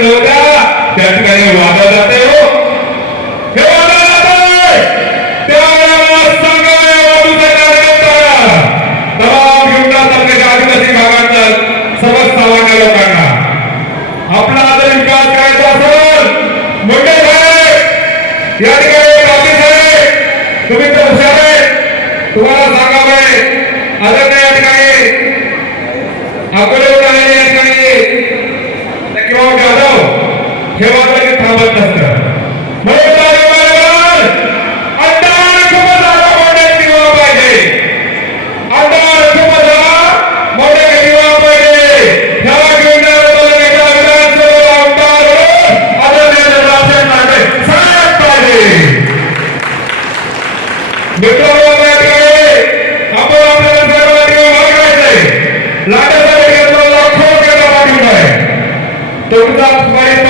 ठेवल्या त्या ठिकाणी वादा जाते बरोबर नसतं Don't stop fighting.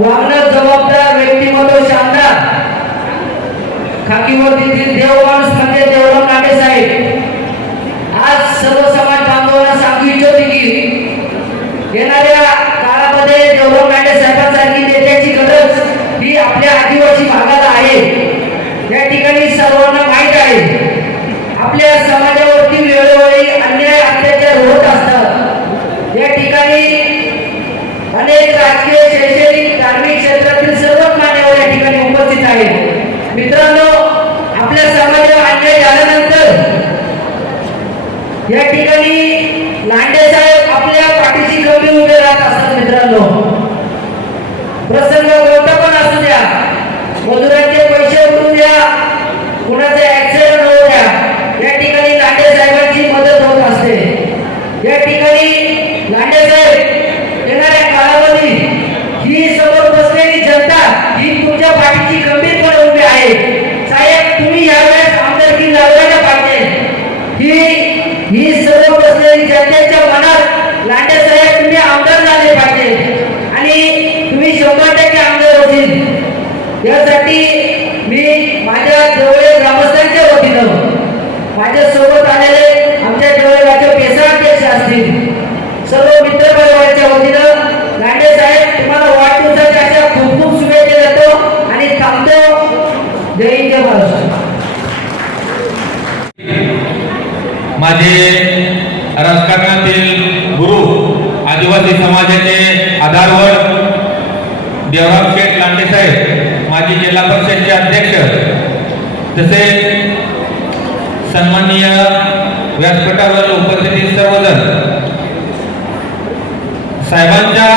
वागणं जबाबदार व्यक्तिमत्व शानदार. खाकीवर देतील देव माणूस म्हणजे देवराव नाटे साहेब. आज सर्व समाज बांधवांना सांगू इच्छिते की येणाऱ्या काळामध्ये देवराव नाटे साहेबांसारखी नेत्याची गरज ही आपल्या आदिवासी भागात आहे. या ठिकाणी सर्वांना माहीत आहे. आपल्या समाजावरती वेळोवेळी शंभर टक्के आमदार होतील. यासाठी मी माझ्या जवळ ग्रामस्थांच्या वतीनं माझ्यासोबत आलेले आमच्या जवळ पेसा अध्यक्ष असतील देवराव शेठ लांडे साहेब माजी जिल्हा परिषदचे अध्यक्ष तसेच सन्माननीय व्यासपीठावर उपस्थित सर्वजण. साहेबांच्या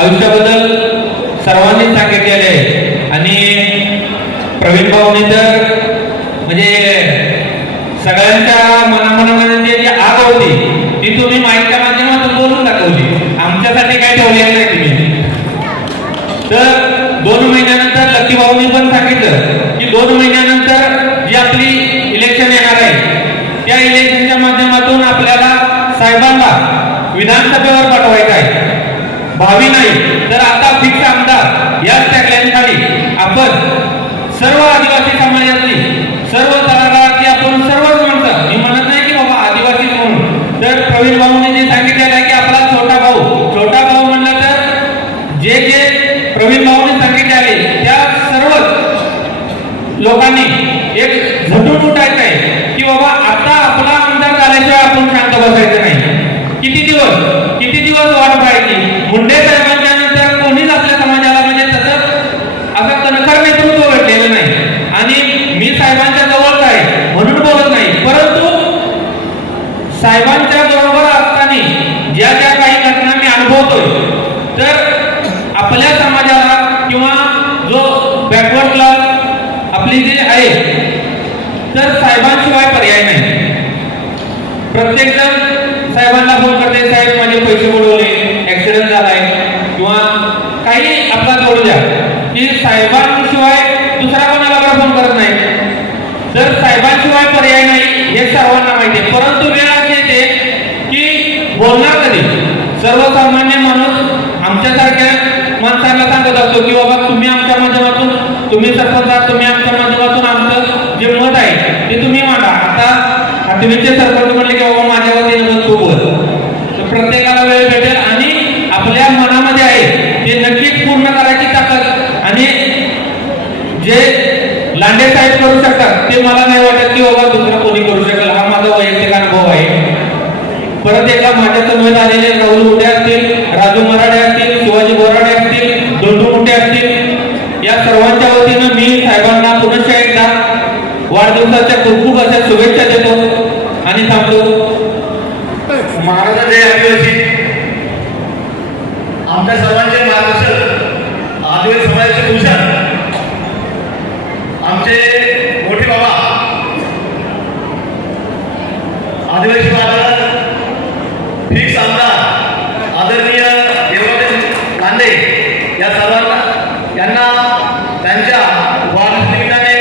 आयुष्याबद्दल सर्वांनी सांगितलेले आणि प्रवीण भाऊनी तर म्हणजे सगळ्यांच्या मनामनामध्ये जी आग होती ती तुम्ही माहितीच्या माध्यमातून बोलून दाखवली. आमच्यासाठी काय ठेवलेलं नाही या इलेक्शनच्या माध्यमातून आपल्याला साहेबांना विधानसभेवर पाठवायचं आहे. भावी नाही तर आता फिक्स आमदार याच टॅगलाईन खाली आपण सर्व आदिवासी समाजातली सर्व तळागाळातली आपण सर्वच माणसं मी म्हणत नाही की बाबा आदिवासी म्हणून तर प्रवीण भाऊने जे सांगितलेलं आहे की आपला छोटा भाऊ छोटा भाऊ म्हणलं तर जे जे प्रवीण भाऊने सांगितले आहे त्या सर्वच लोकांनी एक झटून उठायचं आहे की बाबा आता आपला आमदार झाल्याशिवाय आपण शांत बसायचं नाही किती दिवस किती दिवस वाट पाहायची मुंडे साहेबांच्या नंतर कोणीच आपल्या समाजाला म्हणजे तसं असं कणखर नेतृत्व भेटलेलं नाही आणि मी साहेबांच्या जवळच आहे म्हणून बोलत नाही परंतु साहेबांच्या बरोबर असताना ज्या ज्या काही घटना मी अनुभवतोय तर आपल्या समाजाला किंवा जो बॅकवर्ड क्लास आपली जे आहे तर साहेबांशिवाय पर्याय नाही. प्रत्येक जण साहेबांना फोन करते साहेब माझे पैसे बुडवले ऍक्सिडेंट झालाय. किंवा काही आपला जोडू द्या. की साहेबांशिवाय दुसरा कोणाला बरं फोन करत नाही. तर साहेबांशिवाय पर्याय नाही हे सर्वांना माहिती आहे. परंतु वेळ अशी येते की बोलणार कधी? सर्वसामान्य माणूस आमच्यासारख्या माणसांना सांगत असतो की बाबा तुम्ही आमच्या माध्यमातून तुम्ही सरपंच तुम्ही आमच्या माध्यमातून आमचं जे मत आहे ते तुम्ही मांडा. आता आठवीचे सरपंच म्हणले की बाबा माझ्या वतीने मत तू बोल तर प्रत्येकाला वेळ भेटेल आणि आपल्या मनामध्ये आहे ते नक्कीच पूर्ण करायची ताकद आणि जे लांडे साहेब करू शकतात ते मला नाही वाटत की बाबा दुसरं कोणी करू शकेल. हा माझा वैयक्तिक अनुभव आहे. परत एकदा माझ्यासमोर आलेले राहुल मोठे असतील राजू मराठे असतील शिवाजी बोराडे असतील दोंडू मोठे असतील या सर्वांच्या वतीनं मी साहेबांना वाढदिवसाच्या खूप खूप अशा शुभेच्छा देतो आणि थांबतो महाराजा आदिवासी आमच्या सर्वांचे मार्गदर्शक आदिवासी समाजाचे भूषण आमचे मोठे बाबा आदिवासी बाजार फिक्स आमदार आदरणीय देवराज कांदे या सर्वांना यांना त्यांच्या वाढदिवसानिमित्ताने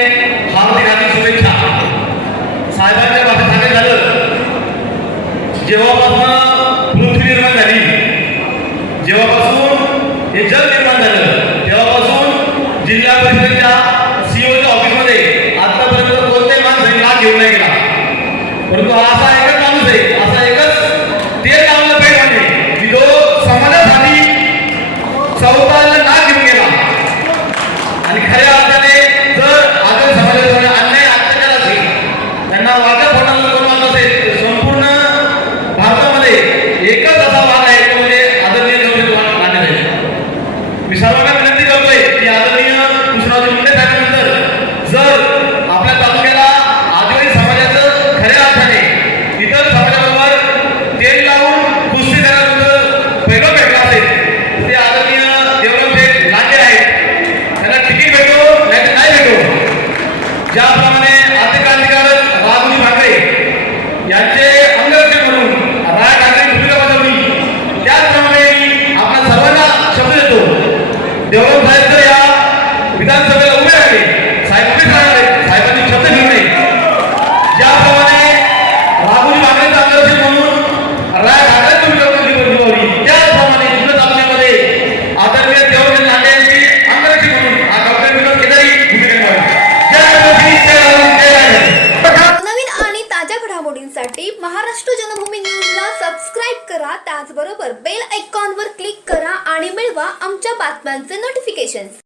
हार्दिक हार्दिक शुभेच्छा साहेबांच्या बाबतीत सांगायचं झालं जेव्हापासून पृथ्वी निर्माण झाली जेव्हापासून हे जग निर्माण झालं तेव्हापासून जिल्हा परिषदेच्या सीओच्या ऑफिसमध्ये आतापर्यंत कोणत्याही माणसाने ना घेऊन नाही गेला? परंतु असा एकच माणूस आहे असा एकच ते लावलं पाहिजे म्हणजे की जो समाजासाठी चौथाला ना घेऊन गेला. आणि खऱ्या त्याचबरोबर बेल आयकॉनवर क्लिक करा आणि मिळवा आमच्या बातम्यांचे नोटिफिकेशन्स